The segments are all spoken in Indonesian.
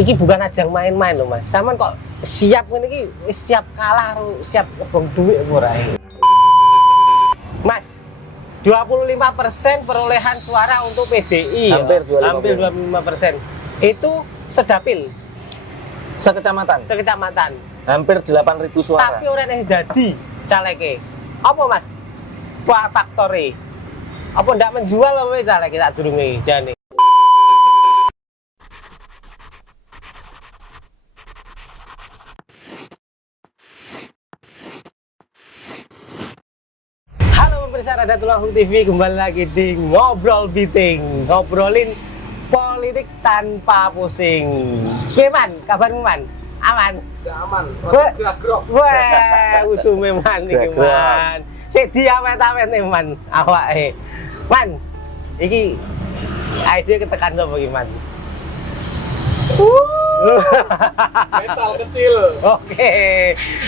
iki bukan ajang main-main loh Mas. Saman kok siap ngene iki wis siap kalah siap ngebong duit ora iki. Mas, 25% perolehan suara untuk PDI. Hampir 25%. Hampir 25%. Itu sedapil Sekecamatan. sekecamatan. Hampir 8.000 suara. Tapi ora nek dadi caleke. Apa Mas? Faktore. Apa ndak menjual apa wis caleke tak durunge jane. Pemirsa Radatullah TV, kembali lagi di Ngobrol Biting, ngobrolin politik tanpa pusing. Gimana kabarmu Man? Aman? Ya aman, gerak-gerak. Wah, usume Man iki Man. Sik diawet-awet nih Man, awake. Man, iki ide ketekan sapa iki Man? Metal kecil. Oke,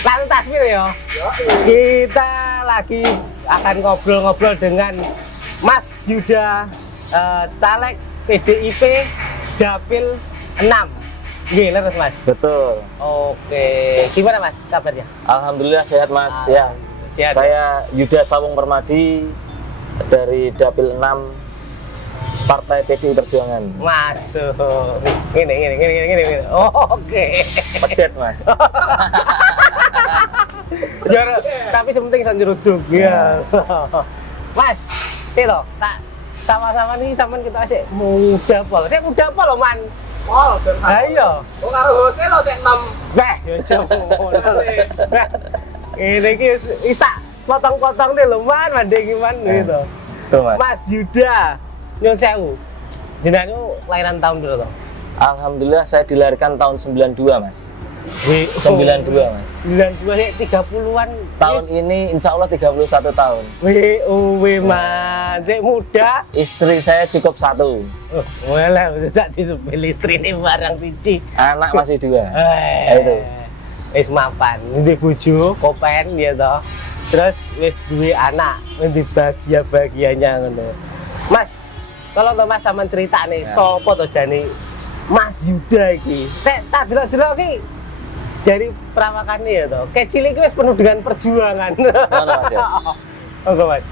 lalu tasbih ya. Kita lagi akan ngobrol-ngobrol dengan Mas Yuda, caleg PDIP Dapil 6. Nggih, leres Mas. Betul. Oke, gimana Mas kabarnya? Alhamdulillah sehat Mas. Ya. Sehat. Saya Yuda Sawung Permadi dari Dapil 6 Partai PDI Perjuangan. Masuk. Gini. Oh, oke. Pedet Mas. Jar, tapi sementing sanjeruduk ya. Mas, sih loh, tak sama-sama nih sampean kita sih muda pol. Saya muda pol loh Man. Oh, Ayo. oh karo Hose lo sik 6. Beh, yo ngono. Ini iki wis tak potong-potong deh lho Man, mandeng Man gitu. Tuh Mas. Mas Yuda, nyun sewu. Jenengan kelahiran tahun berapa? Alhamdulillah saya dilahirkan tahun 92 Mas. 92 Mas. 92 sih 30-an. Tahun ini insya Allah 31 tahun. Man, sik muda. Istri saya cukup satu. Walah, tak disepil istri ini barang siji. Anak masih dua. Itu. Wis mapan, ndek bojo, kopen dia toh. Terus wis duwe anak, ndi bahagia-bahagianya ngono. Mas, tolong to Mas sampean critakne sapa to jane Mas Yuda iki. Tak delok-delok iki dari perawakannya ya toh. Kecil iki wis penuh dengan perjuangan. Mana Mas ya? Oke Mas.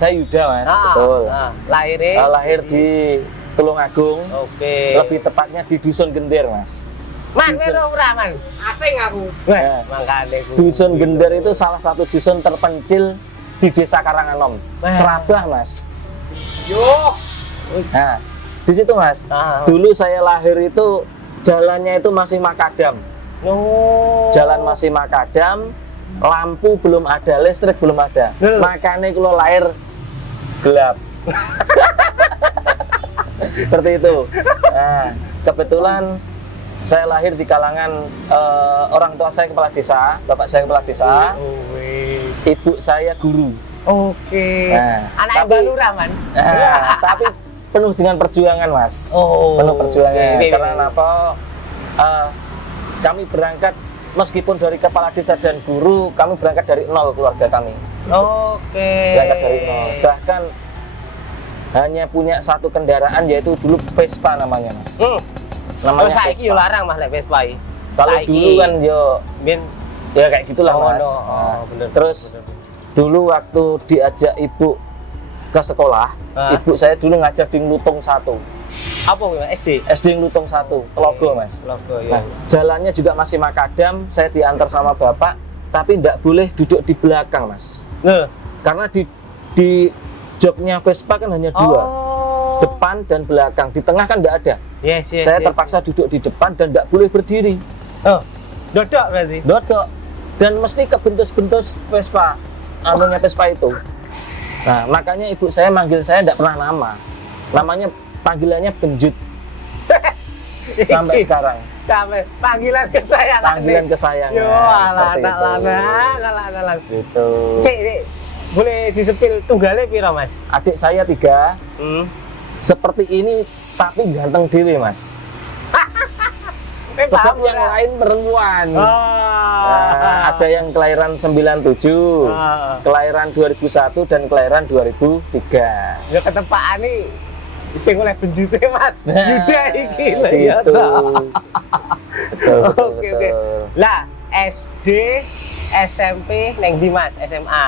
Saya Yuda Mas, betul. Lahir di Tulungagung. Oke. Lebih tepatnya di Dusun Gender Mas. Man, ora Man. Asing aku. Wah, makane Dusun Gender itu salah satu dusun terpencil di Desa Karanganom, Serabah Mas. Yo. Nah, di situ Mas. Dulu saya lahir itu jalannya itu masih makadam. Jalan masih makadam, lampu belum ada, listrik belum ada. Makanya kalau lahir gelap. Seperti itu. Nah, kebetulan saya lahir di kalangan orang tua saya kepala desa, bapak saya kepala desa, ibu saya guru. Oke. Nah, anak Mbak Lurah Man. Tapi penuh dengan perjuangan Mas. Penuh perjuangan. Karena apa? Kami berangkat meskipun dari kepala desa dan guru, kami berangkat dari nol keluarga kami. Oke. Berangkat dari nol. Bahkan hanya punya satu kendaraan yaitu dulu Vespa namanya Mas. Namanya saiki yo larang Mas lek Vespa. Kalau dulu kan yo ya kayak gitulah Mas. Bener. Terus dulu waktu diajak ibu ke sekolah, ibu saya dulu ngajar di Nglutung 1. Apa Mas? SD Nglutung 1, Telogo Mas. Telogo ya. Nah, jalannya juga masih makadam, saya diantar sama bapak, tapi tidak boleh duduk di belakang Mas. Karena di joknya Vespa kan hanya dua, depan dan belakang. Di tengah kan tidak ada. Saya terpaksa duduk di depan dan tidak boleh berdiri. Dodok berarti? Dodok. Dan mesti kebentus-bentus Vespa, anunya Vespa itu. Nah, makanya ibu saya manggil saya tidak pernah nama. Namanya panggilannya Benjut. Sampai sekarang. Sampai panggilan kesayangan. Panggilan kesayangan. Yo, alah. Gitu. Cik, boleh disepil tunggalnya piro Mas? Adik saya 3. Seperti ini tapi ganteng diri Mas. Sebab yang lain perempuan. Nah, ada yang kelahiran 97, kelahiran 2001 dan kelahiran 2003. Ya ketepaan nih Sing oleh benjute Mas. Nah, Yuda iki lho ya gitu. toh. Betul, betul, Oke oke. betul. Lah SD, SMP neng di Mas SMA.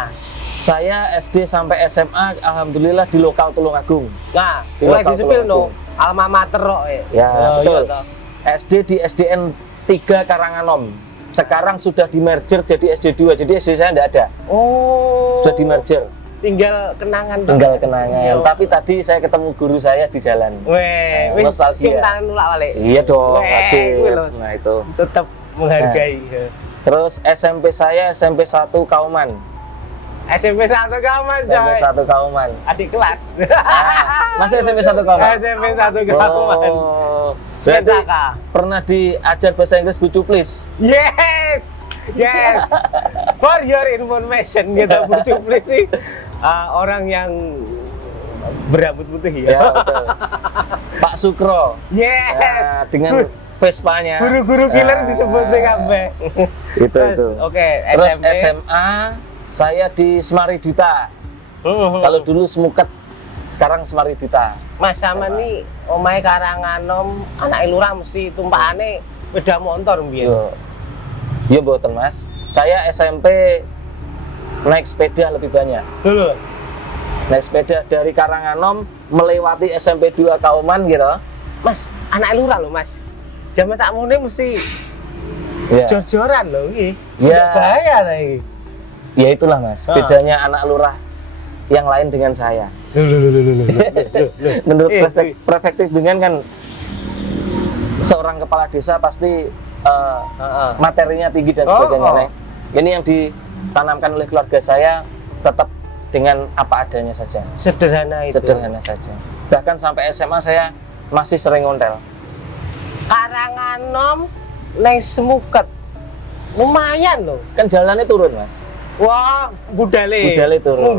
Saya SD sampai SMA alhamdulillah di lokal Tulungagung. Nah, Di mulai lokal disepil no Tulungagung. alma mater kok Ya, betul. toh. SD di SDN 3 Karanganom. Sekarang sudah di merger jadi SD 2. Jadi SD saya enggak ada. Oh. Sudah di merger. Tinggal kenangan toh. Tinggal kenangan. Iya. Tapi tadi saya ketemu guru saya di jalan. Weh, wis Nostalgia. cium tangan nulak balik. Iya dong, Weh, wajib. kuwi lho. Nah, itu. Tetap menghargai. Terus SMP saya SMP 1 Kauman. SMP 1 kamu SMP coy. 1 Kauman. Adik kelas. Masih SMP 1 Kauman. SMP 1 kamu. Oh. Berarti Sepeda. pernah diajar bahasa Inggris Bu Cuplis. Yes. Yes. For your information gitu Bu Cuplis sih orang yang berambut putih Ya, ya. betul. Pak Sukro. Yes. Nah, dengan Vespanya. Guru-guru killer Nah, disebut kabeh. Itu Terus, itu. Oke, Terus SMP. SMA saya di Semaridita. Kalau dulu Semuket, sekarang Semaridita. Mas sama SMA. nih omahe Karanganom, anak lurah mesti tumpakane sepeda motor mbiyen. Yo. Yo mboten, Mas. Saya SMP naik sepeda lebih banyak. Dulu. Naik sepeda dari Karanganom melewati SMP 2 Kauman gitu. Mas, anak lurah loh, Mas. Jaman tak mune mesti Ya. jor-joran loh iki. Ya. Bahaya lah iki. Ya itulah, Mas. Bedanya anak lurah yang lain dengan saya. Menurut perspektif dengan kan seorang kepala desa pasti materinya tinggi dan sebagainya. Nek. Ini yang ditanamkan oleh keluarga saya tetap dengan apa adanya saja. Sederhana itu. Sederhana saja. Bahkan sampai SMA saya masih sering ngontel. Karanganom neng Semuket. Lumayan loh. Kan jalannya turun, Mas. Wah, budale. Budale turun.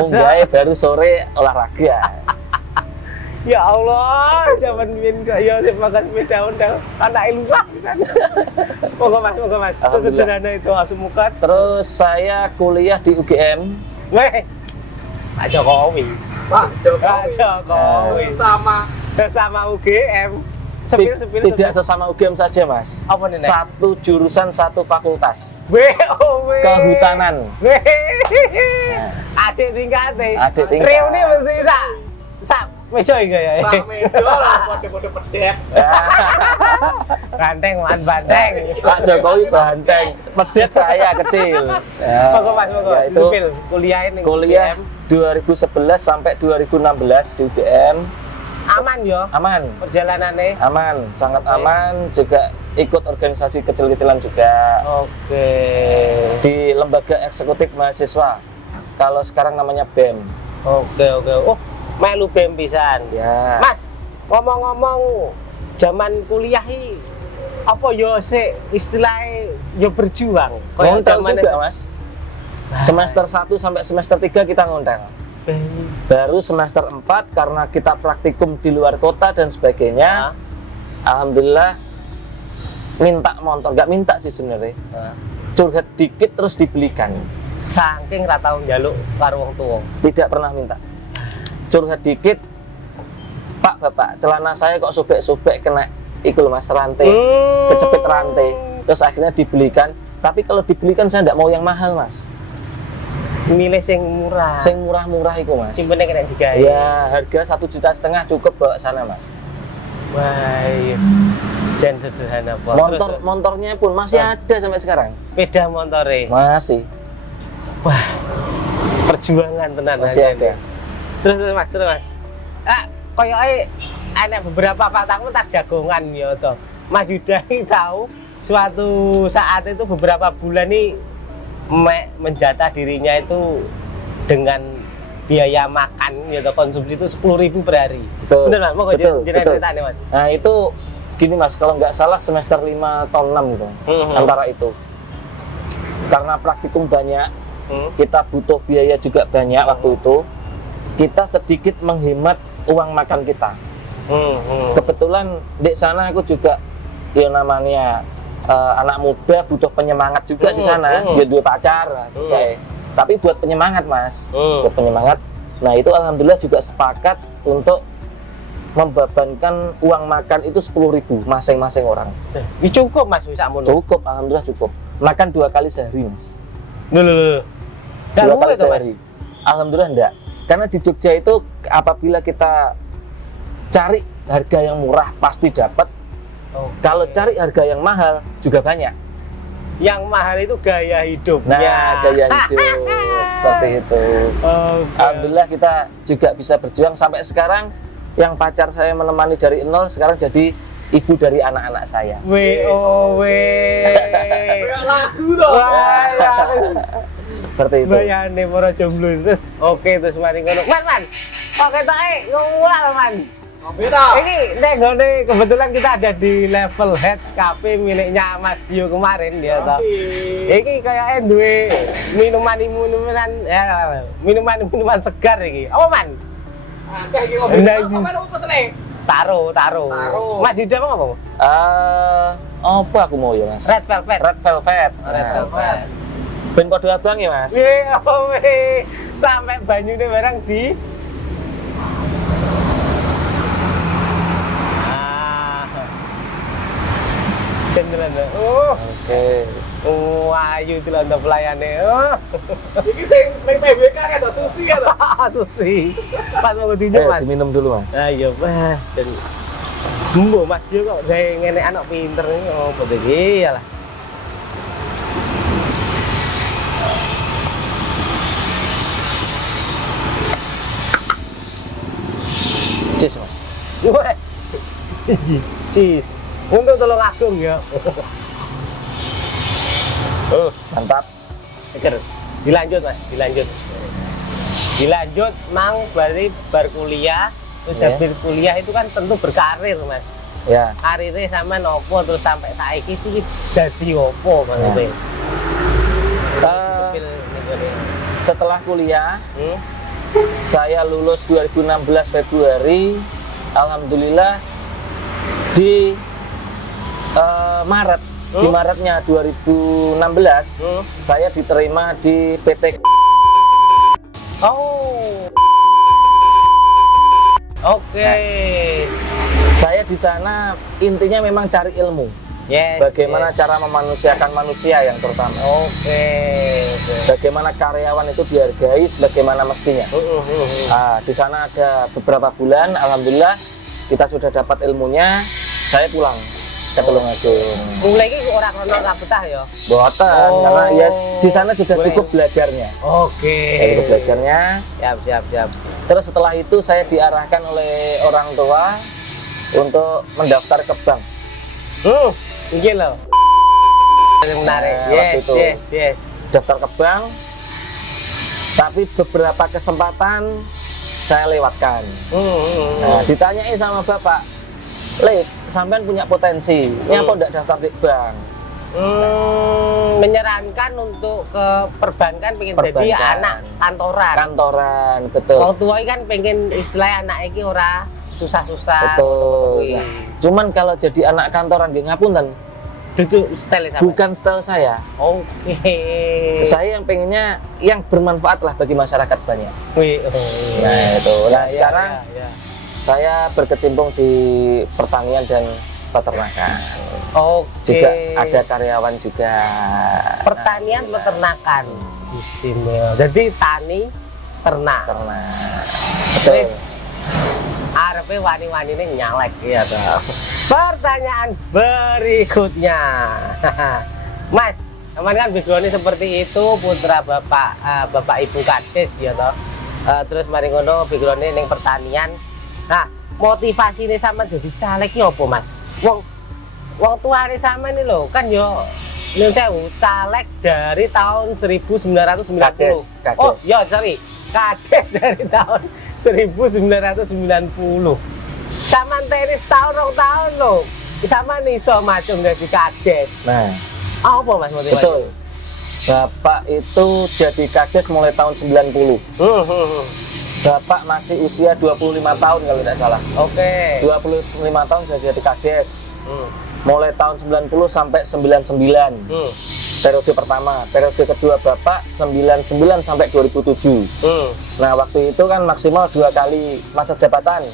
Munggahe baru sore olahraga. Ya Allah, zaman biyen kok ya sing makan sepeda ondel anak lurah di sana. Moga Mas. Alhamdulillah. Sederhana itu Semuket. Terus saya kuliah di UGM. Weh. Pak Jokowi. Pak Pak Jokowi. Sama UGM. Tidak sesama UGM saja, Mas. Apa nih, Nek? Satu jurusan, satu fakultas. WOW. Kehutanan. Weh. Nah. Adik tingkate. Adik tingkat. Reuni mesti sak meja iki ya. Pak Medo lah, kode-kode pedek. Banteng, man banteng. Pak Jokowi banteng, pedet saya kecil. Moga Mas, Ya, itu Pil, kuliah ini. kuliah 2011 sampai 2016 di UGM. Aman yo. Aman, Perjalanannya. aman, sangat Oke. aman. Juga ikut organisasi kecil-kecilan juga Oke. di lembaga eksekutif mahasiswa. Kalau sekarang namanya BEM. Oke. Oh, melu BEM pisan. Ya. Mas, ngomong-ngomong zaman kuliah iki apa yo sik istilahnya yo berjuang. Kayak Ngontel zamane- juga, Mas. Semester 1 sampai semester 3 kita ngontel. Baru semester 4 karena kita praktikum di luar kota dan sebagainya. Alhamdulillah minta motor, nggak minta sih sebenarnya. Curhat dikit terus dibelikan. Saking ra tau njaluk karo wong tuwa. Tidak pernah minta. Curhat dikit, Pak, Bapak, celana saya kok sobek-sobek kena ikut Mas rantai, kecepit rantai. Terus akhirnya dibelikan. Tapi kalau dibelikan saya nggak mau yang mahal, Mas. Milih sing murah. Sing murah-murah itu, Mas. simpene kena digawe. Ya, harga 1,5 juta cukup bawa sana, Mas. Wah, iya. Jen sederhana Pak. Motornya pun masih ada sampai sekarang. Beda motore. Masih. Wah. Perjuangan tenan Masih aja ada. nih. Terus Mas. Koyoke enek beberapa faktamu tak jagongan ya to. Mas Yuda iki tahu suatu saat itu beberapa bulan nih menjatah dirinya itu dengan biaya makan ya konsumsi itu 10.000 per hari. Betul. Bener Mas, mau Betul, ceritanya Mas. Nah, itu gini, Mas, kalau nggak salah semester 5 tahun 6 gitu. Antara itu. Karena praktikum banyak, kita butuh biaya juga banyak waktu itu. Kita sedikit menghemat uang makan kita. Kebetulan di sana aku juga ya namanya anak muda butuh penyemangat juga di sana. Dia dua pacar, tapi buat penyemangat, Mas. Buat penyemangat. Nah, itu alhamdulillah juga sepakat untuk membebankan uang makan itu 10.000 masing-masing orang. Ini cukup Mas bisa mono. Cukup, alhamdulillah cukup. Makan 2 kali sehari, Mas. Loh. 2 kali Mas. sehari. Alhamdulillah enggak. Karena di Jogja itu apabila kita cari harga yang murah pasti dapat. Oke. Kalau cari harga yang mahal juga banyak. Yang mahal itu gaya hidupnya. Nah, gaya hidup seperti itu. Alhamdulillah kita juga bisa berjuang sampai sekarang. Yang pacar saya menemani dari nol sekarang jadi ibu dari anak-anak saya. WOW. Kayak lagu toh. Wah, ya. Seperti itu. Bayane para jomblo terus. Oke, terus mari ngono. Man. Oke tae ngulah man. Beda. Ini nek ngene kebetulan kita ada di level head cafe miliknya Mas Dio kemarin dia toh. Iki kayaknya duwe minuman segar iki. Apa man? Akeh iki ngopi. Nah, Apa lu pesene? Taro. Taro. Mas Yuda apa? Apa aku mau ya, Mas? Red Velvet. Red Velvet. Red Velvet. Ben kode abang ya, Mas? Sampai banyune barang di jendelan. Oke. Ayu delok pelayane. Iki sing ning PBK kan to susi kan to. Susi. Pas mau dinyum Mas. Diminum dulu, Mas. Ayo, Mas. Dan Mbok Mas yo kok gawe ngene anak pinter iki opo to iki ya lah. Cis, Mas. Wah. Cis. Untuk tolong agung ya. Mantap. Seger. Dilanjut Mas, dilanjut mang berarti berkuliah terus habis kuliah itu kan tentu berkarir Mas. Ya. Karirnya sama nopo terus sampai saiki itu jadi opo maksudnya? Setelah kuliah, saya lulus 2016 Februari. Alhamdulillah di Maret. Di Maretnya 2016 saya diterima di PT. Oke. Saya di sana intinya memang cari ilmu. Bagaimana cara memanusiakan manusia yang terutama. Bagaimana karyawan itu dihargai sebagaimana mestinya. Di sana ada beberapa bulan, alhamdulillah kita sudah dapat ilmunya. Saya pulang ke Tulungagung. Mulai ini orang ora betah ya? Boten, karena ya di sana sudah cukup belajarnya. Cukup belajarnya. Siap. Terus setelah itu saya diarahkan oleh orang tua untuk mendaftar ke bank. Ini loh. Menarik. Yes. Daftar ke bank. Tapi beberapa kesempatan saya lewatkan. Nah, ditanyai sama bapak, "Lek, sampean punya potensi, nyapa ndak daftar di bank?" Menyarankan untuk ke perbankan pengen jadi anak kantoran, betul. Orang tua kan pengen istilah anak iki ora susah-susah. Betul. Nah, cuman kalau jadi anak kantoran nggih ngapunten, itu style sama. bukan style saya. Saya yang pengennya yang bermanfaat lah bagi masyarakat banyak. Nah itu. Nah sekarang saya berkecimpung di pertanian dan peternakan. Juga ada karyawan juga. Pertanian, peternakan. Istimewa. Jadi tani, ternak. Terus arepe wani-wani ini nyalek ya toh. Pertanyaan berikutnya. Mas, teman kan background seperti itu, putra bapak ibu kades ya toh. Terus mari ngono background ning pertanian. Nah, motivasi ini sama jadi caleg ini apa Mas? Wong tuane sama ini loh, kan yo nyun sewu caleg dari tahun 1990. Kades. Oh, ya sorry. Kades dari tahun 1990. Sama tenis tahun 2 tahun loh. Sama nih so macam dari kades. Nah, apa Mas motivasi? betul. Bapak itu jadi kades mulai tahun 90. Bapak masih usia 25 tahun kalau tidak salah. 25 tahun sudah jadi kades. Mulai tahun 90 sampai 99. Periode pertama, periode kedua Bapak 99 sampai 2007. Nah, waktu itu kan maksimal 2 kali masa jabatan.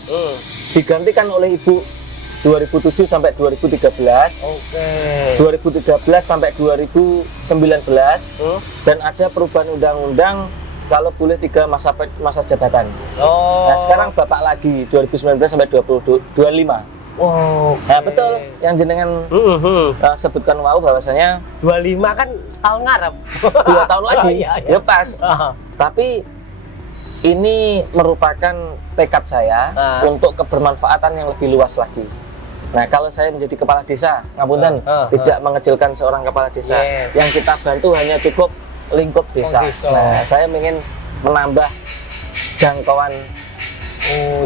digantikan oleh Ibu 2007 sampai 2013. Oke. 2013 sampai 2019 dan ada perubahan undang-undang kalau boleh 3 masa jabatan. Oh. Nah, sekarang Bapak lagi 2019 sampai 2025. Oh. Nah, betul yang jenengan sebutkan wow bahwasanya 25 kan tahun ngarep. 2 tahun lagi. Oh, iya, iya. Ya pas. Tapi ini merupakan tekad saya untuk kebermanfaatan yang lebih luas lagi. Nah, kalau saya menjadi kepala desa, ngapunten, tidak mengecilkan seorang kepala desa. Yes. Yang kita bantu hanya cukup lingkup desa. Nah, saya ingin menambah jangkauan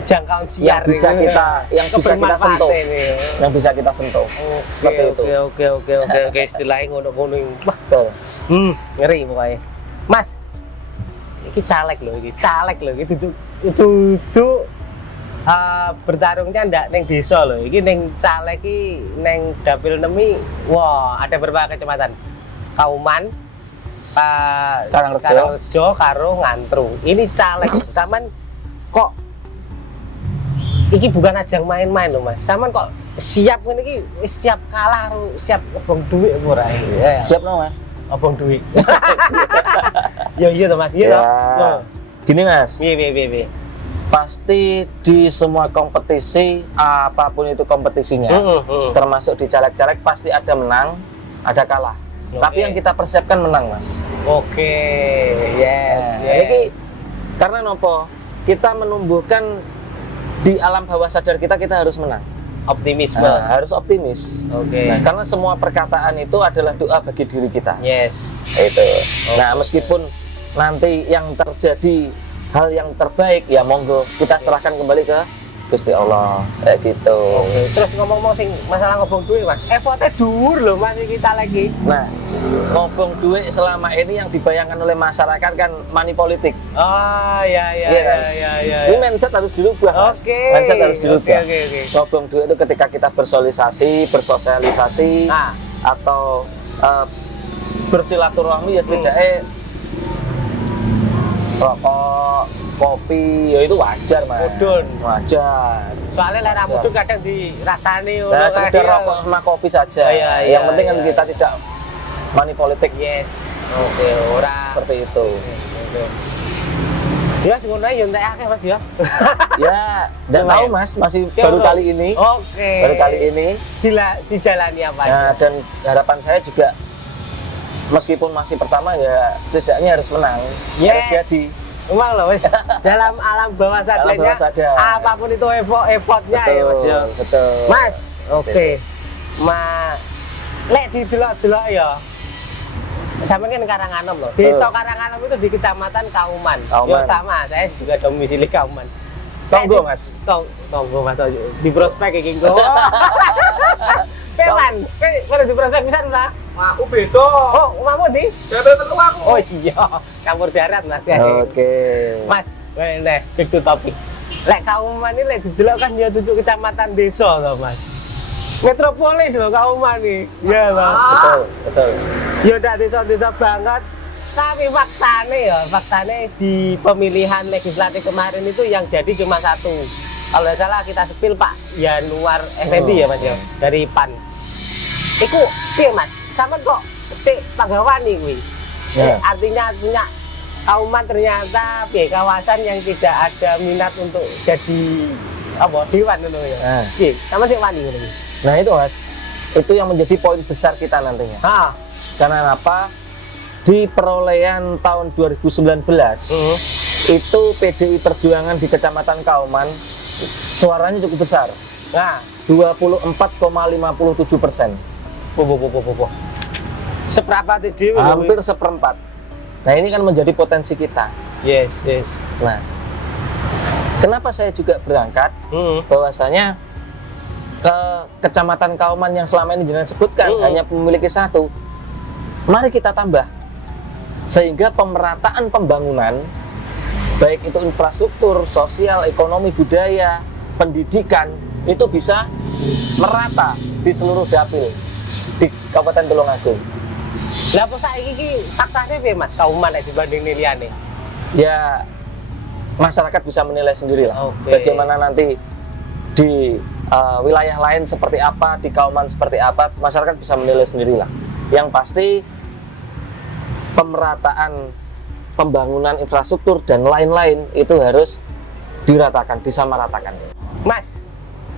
jangkauan siar yang bisa kita sentuh. Yang bisa kita sentuh. Seperti itu. Oke, istilahnya ngono-ngono. Betul. Ngeri pokoknya. Mas, iki caleg loh, iki duduk bertarungnya ndak neng desa loh. Iki neng caleg iki neng Dapil Nemi. Wah, ada berapa kecamatan? Kauman, Karangrejo, karo Ngantru. Ini caleg. Taman kok iki bukan ajang main-main loh Mas. Saman kok siap ngene iki siap kalah, siap obong duit ora ya. Siap no Mas? Obong duit. Ya iya toh Mas, iya toh. Gini Mas. Piye. Pasti di semua kompetisi apapun itu kompetisinya, termasuk di caleg-caleg pasti ada menang, ada kalah. Tapi yang kita persiapkan menang Mas. Oke, yes. Ini karena nopo kita menumbuhkan di alam bawah sadar kita harus menang. Optimisme. Nah, harus optimis. Oke. Nah, karena semua perkataan itu adalah doa bagi diri kita. Yes. Itu. Nah, meskipun nanti yang terjadi hal yang terbaik ya monggo kita serahkan kembali ke Gusti Allah kayak gitu. Oke. Terus ngomong-ngomong sing masalah ngobong duit Mas, effortnya dhuwur loh Mas kita lagi. Nah, ngobong duit selama ini yang dibayangkan oleh masyarakat kan money politik. Oh ya. Ini mindset harus dirubah Mas. Oke. Mindset harus dirubah. Oke. Ngobong duit itu ketika kita bersosialisasi atau bersilaturahmi ya setidaknya rokok, kopi, ya itu wajar Mas. Mudun. Wajar. Soalnya lara mudun kadang dirasani Nah, sekedar rokok sama kopi saja. Yang penting kan kita tidak money politik. Yes. Oke, ora. Seperti itu. Oke. Ya sebenarnya yo entek akeh Mas ya. Ya, enggak tahu Mas, masih baru kali ini. Oke. Baru kali ini dijalani apa? Nah, dan harapan saya juga meskipun masih pertama ya setidaknya harus menang. Harus jadi. Emang loh wes dalam alam bawah sadarnya apapun itu effortnya ya Mas ya. Betul. Mas, oke. Lek didelok-delok ya. Sampeyan kan Karanganom loh. Desa Karanganom itu di Kecamatan Kauman. Ya sama, saya juga domisili Kauman. Tonggo Mas. Tonggo Mas di prospek iki engko. Peman, kalau di prospek bisa ora? Aku beda. Oh, omamu ndi? Beda telu aku. Oh iya, campur darat Mas ya. Oke. Mas, boleh back to topic. Lek Kauman ini lek didelok kan ya duduk kecamatan desa toh Mas. Metropolis loh Kauman nih. Iya, Bang. Betul. Ya udah desa-desa banget. Tapi faktanya di pemilihan legislatif kemarin itu yang jadi cuma satu. Kalau nggak salah kita sepil Pak Yanuar Effendi ya Mas ya, dari PAN. Iku piye Mas? Sama kok Pagawani kuwi. Artinya punya Kauman ternyata kawasan yang tidak ada minat untuk jadi dewan ngono ya. Piye? Sama sik wani ngono. Nah itu Mas, itu yang menjadi poin besar kita nantinya. Karena apa? Di perolehan tahun 2019 itu PDI Perjuangan di Kecamatan Kauman suaranya cukup besar. Nah, 24,57%. Seberapa tadi? Hampir seperempat. Nah ini kan menjadi potensi kita. Yes. Nah, kenapa saya juga berangkat? Bahwasanya ke Kecamatan Kauman yang selama ini jenengan sebutkan hanya memiliki satu. Mari kita tambah sehingga pemerataan pembangunan baik itu infrastruktur, sosial, ekonomi, budaya, pendidikan itu bisa merata di seluruh dapil di Kabupaten Tulungagung. Lah apa saiki iki faktane piye Mas Kauman nek dibanding liyane? Ya masyarakat bisa menilai sendiri lah. Bagaimana nanti di wilayah lain seperti apa, di Kauman seperti apa, masyarakat bisa menilai sendirilah. Yang pasti pemerataan pembangunan infrastruktur dan lain-lain itu harus diratakan, disamaratakan. Mas,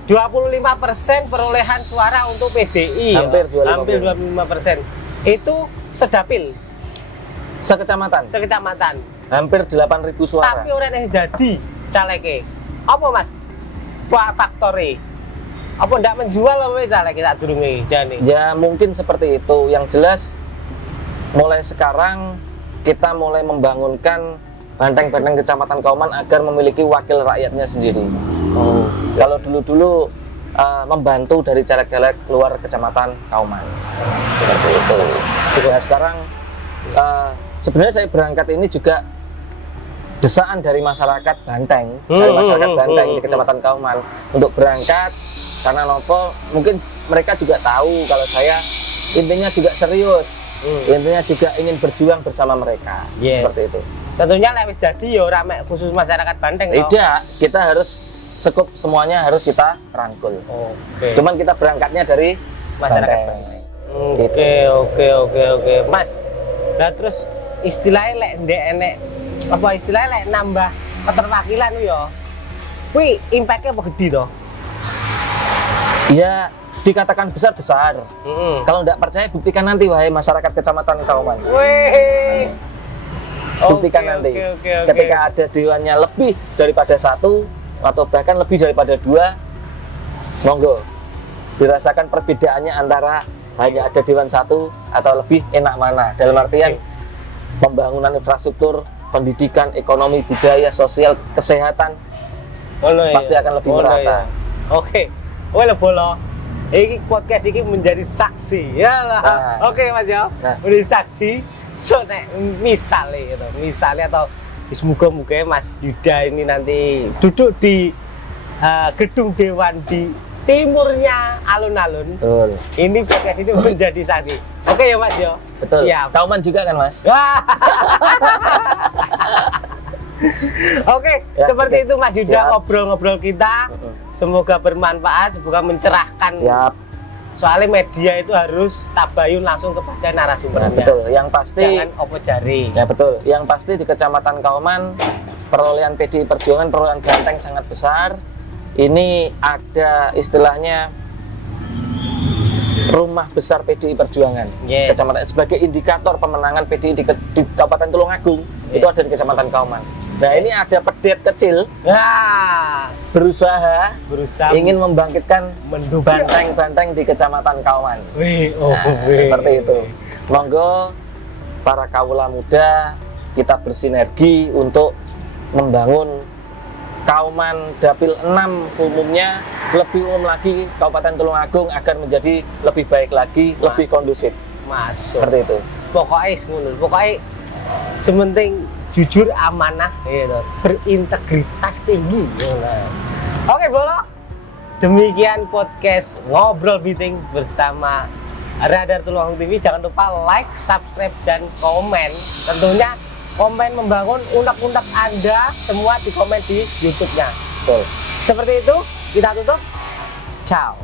25% perolehan suara untuk PDI, Hampir ya? 25%. Hampir 25%. Itu sedapil, Sekecamatan, sekecamatan. hampir 8.000 suara. Tapi orang yang jadi calegnya, apa mas? Faktore, apa ndak menjual apa calegnya tak durunge jane? Ya mungkin seperti itu. Yang jelas mulai sekarang kita mulai membangunkan banteng-banteng kecamatan Kauman agar memiliki wakil rakyatnya sendiri. Kalau dulu-dulu membantu dari caleg-caleg luar kecamatan Kauman, seperti itu. Nah, sekarang sebenarnya saya berangkat ini juga desaan dari masyarakat Banteng, dari masyarakat Banteng di kecamatan Kauman untuk berangkat karena nopo mungkin mereka juga tahu kalau saya intinya juga serius, intinya juga ingin berjuang bersama mereka. Yes. Seperti itu. Tentunya lewis jadi ya ora mek khusus masyarakat Banteng toh. Tidak, kita harus sekup semuanya harus kita rangkul. Oke. Cuman kita berangkatnya dari Masyarakat Banteng. Oke. Mas, nah terus istilahnya lek ndek enek apa istilahnya lek nambah keterwakilan yo. Kuwi impactnya apa gede toh? Ya dikatakan besar-besar. Kalau tidak percaya buktikan nanti wahai masyarakat kecamatan Kauman. Wih. Buktikan nanti. Ketika ada dewannya lebih daripada satu atau bahkan lebih daripada dua, monggo dirasakan perbedaannya antara hanya ada dewan satu atau lebih enak mana. Dalam artian pembangunan infrastruktur, pendidikan, ekonomi, budaya, sosial, kesehatan pasti akan lebih merata. Oke. Wala bolo. Iki podcast ini menjadi saksi ya lah. Nah. Oke Mas ya. Menjadi saksi. So nek misalnya gitu, misalnya atau semoga-moga Mas Yuda ini nanti duduk di gedung dewan di timurnya alun-alun. Betul. Ini podcast ini menjadi saksi. Oke ya Mas ya. Betul. Siap. Kauman juga kan Mas? Wah. Oke, Ya, seperti oke. itu Mas Yuda Siap. ngobrol-ngobrol kita. Semoga bermanfaat, semoga mencerahkan. Siap. Soalnya media itu harus tabayun langsung kepada Nah, narasumbernya. betul. Yang pasti Jangan opo jari. ya betul. Yang pasti di Kecamatan Kauman perolehan PDI Perjuangan, perolehan Banteng sangat besar. Ini ada istilahnya rumah besar PDI Perjuangan. Yes. Kecamatan sebagai indikator pemenangan PDI di Kabupaten Tulungagung itu ada di Kecamatan Kauman. Nah, ini ada pedet kecil Nah, berusaha ingin membangkitkan mendobrak. banteng-banteng di Kecamatan Kauman. Wih, Seperti itu. Monggo para kawula muda kita bersinergi untuk membangun Kauman Dapil 6 umumnya, lebih umum lagi Kabupaten Tulungagung agar menjadi lebih baik lagi, lebih kondusif. Masuk. Seperti itu. Pokoknya ngono. Pokoknya sementing jujur, amanah, gitu. Berintegritas tinggi. Gitu. Oke, Bolo. Demikian podcast Ngobrol Meeting bersama Radar Tulungagung TV. Jangan lupa like, subscribe, dan komen. Tentunya komen membangun unek-unek Anda semua di komen di YouTube-nya. Betul. Seperti itu, kita tutup. Ciao.